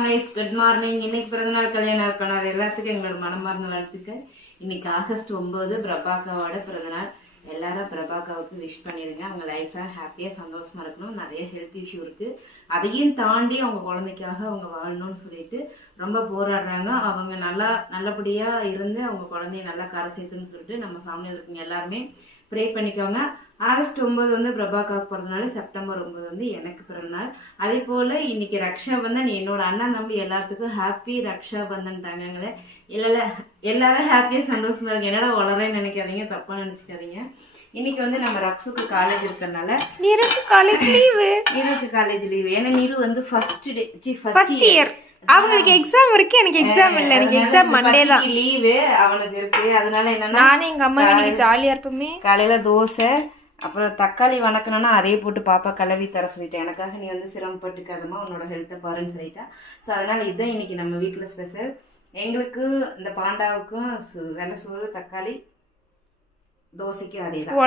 Families good morning. இன்னைக்கு பிறந்தநாள் கல்யாணம் இருக்கணும் எல்லாத்துக்கும் எங்களோட மனமார்ந்த வாழ்த்துக்கள். இன்னைக்கு ஆகஸ்ட் 9 பிரபாக்காவோட பிறந்தநாள். எல்லாரும் பிரபாக்காவுக்கு விஷ் பண்ணிடுங்க. அவங்க லைஃப்ல ஹாப்பியாக சந்தோஷமா இருக்கணும். நிறைய ஹெல்த் இஷ்யூ இருக்கு, அதையும் தாண்டி அவங்க குழந்தைக்காக அவங்க வாழணும்னு சொல்லிட்டு ரொம்ப போராடுறாங்க. அவங்க நல்லபடியா இருந்து அவங்க குழந்தைய நல்லா கரை சேர்த்துன்னு சொல்லிட்டு நம்ம ஃபேமிலியில் இருக்கவங்க எல்லாருமே ப்ரே பண்ணிக்கோங்க. ஆகஸ்ட் 9 வந்து பிரபாக்காவுக்கு பிறந்தநாள், செப்டம்பர் 9 வந்து எனக்கு பிறந்தநாள். அதே போல் இன்னைக்கு ரக்ஷா பந்தன். என்னோட அண்ணன் தம்பி எல்லாத்துக்கும் ஹாப்பி ரக்ஷா பந்தன் தாங்கங்களே. எல்லாரும் ஹாப்பியாக சந்தோஷமா இருக்கு. என்னடா வளரேன்னு நினைக்காதீங்க, தப்பா நினச்சிக்காதீங்க. இன்னைக்கு வந்து நம்ம ரக்ஷுக்கு காலேஜ் இருக்கிறதுனால நீருக்கு காலேஜ் லீவு. ஏன்னா நீரு வந்து ஃபர்ஸ்ட் இயர் அவங்களுக்கு எக்ஸாம் இருக்கு, எனக்கு எக்ஸாம் இல்ல. எனக்கு எக்ஸாம் மண்டே தான் லீவு அவனுக்கு இருக்கு. அதனால என்னன்னா நானே எங்க அம்மா இன்னைக்கு ஜாலியா இருப்போமே. காலையில தோசை அப்புறம் தக்காளி வணக்கணும்னா அதையே போட்டு பாப்பா கலவி தர சொல்லிட்டேன். எனக்காக நீ வந்து சிரமப்பட்டுக்காதமா, உன்னோட ஹெல்த்தை பாருன்னு சொல்லிட்டா. ஸோ அதனால இதுதான் இன்னைக்கு நம்ம வீட்டில் ஸ்பெஷல். எங்களுக்கு இந்த பாண்டாவுக்கும் வெள்ளை சோறு தக்காளி, தோசைக்கு அதே தான்.